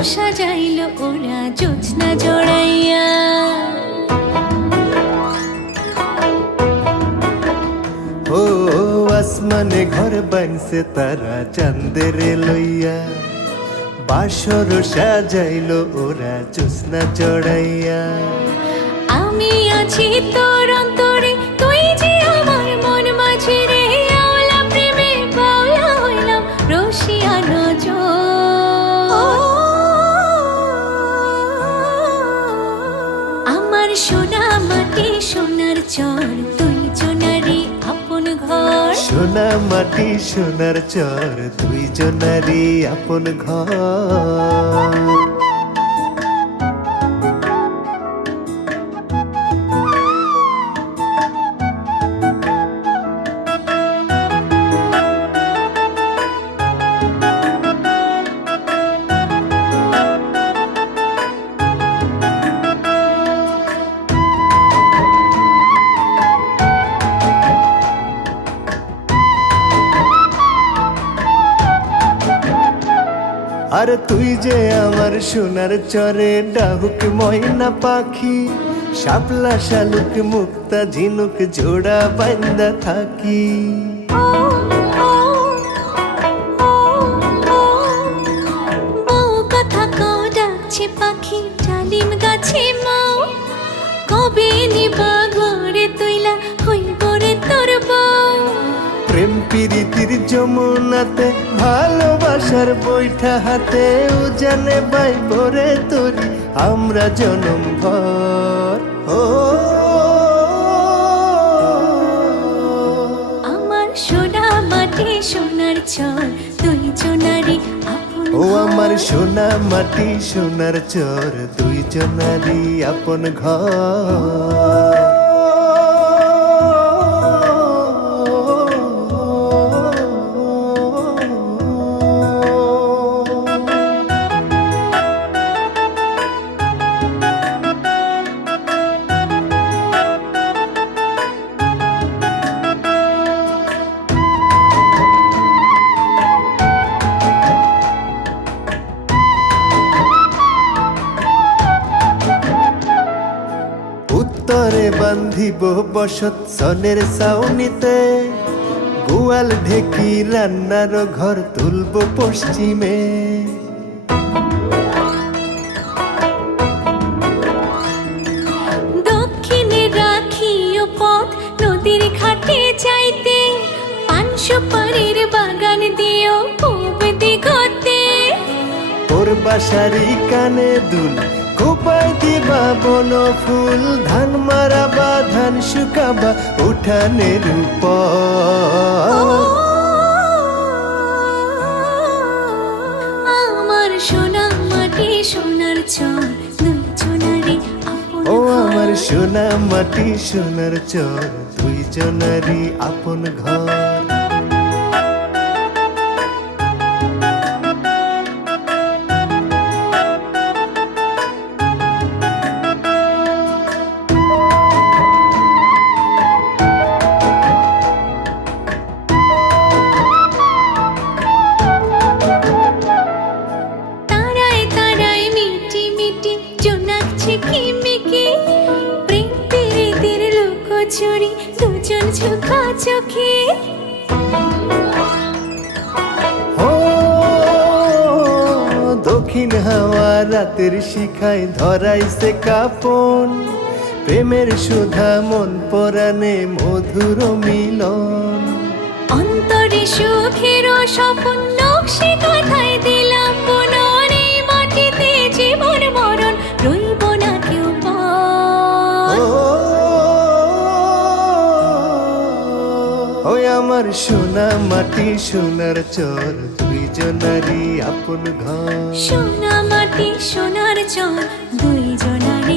সাজাইল ওরা জোছনা জড়াইয়া। ও আসমানে ঘর বানছে তারা চাঁদের লইয়া, বাসর সাজাইল ওরা জোছনা জড়াইয়া। আমি আছি তোর অন্তরে, তুই যে আমার মন মাঝে রে। আওলা প্রেমে বাউলা হইলাম রসিয়া নজর। আমার সোনা মাটি সোনার চর, তুই জনারি আপন ঘর। সোনা মাটি সোনার চর, দুই জনারি আপন ঘর। আর তুই যে আমার সোনার চরে ডাহুক ময়না পাখি, শাপলা শালুক মুক্তা ঝিনুক জোড়া বান্দা থাকি। বউ কথা কও ডাকছে পাখি ডালিম গাছে মাও। কবে নিবা ঘরে তুইলা হইব রে তোর বউ। প্রেম প্রীতির যমুনাতে ভালোবাসার বৈঠা হাতে, উজানে বাইব রে তোরি আমরা জনম ভর। ও আমার সোনা মাটি সোনার চর, দুই জনারি আপন ও ঘর। আমার সোনা মাটি সোনার চর, দুই জনারি আপন ঘর। উত্তরে বান্ধিব বসত সনের ছাউনিতে, গোয়াল ঢেকি রান্নার ঘর তুলব পশ্চিমে। দক্ষিণে রাখিও পথ নদীর ঘাটে যাইতে, পান সুপারির বাগান দিও পূব দিগতে। তোর বাসারি কানে দুল কোপায় দিবা বন ফুল, ধান মারাবা ধান শুকাবা উঠানের উপর। আমার সোনা মাটি সোনার চর, দুই জনারি আপন ও ঘর। আমার সোনা মাটি সোনার চর, দুই জনারি আপন ঘর। তারায় তারায় মিটি মিটি জোনাকছে কিমিকি, প্রেম প্রীতির লুকোচুরি দুজন ঝোঁকা চোখে। ও দক্ষিণ হাওয়া রাতের শিখায় ধরাইছে কাপন, প্রেমের সুধা মন পরাণে মধুর মিলন। অন্তরে সুখের স্বপন নকশে কথায় দিলাম বুনন। এই মাটিতে জীবন মরণ রইব না কেউ পর। ওই আমার সোনা মাটি সোনার চর, দুই জনারি আপন ঘর। সোনা মাটি সোনার চর, দুই জনার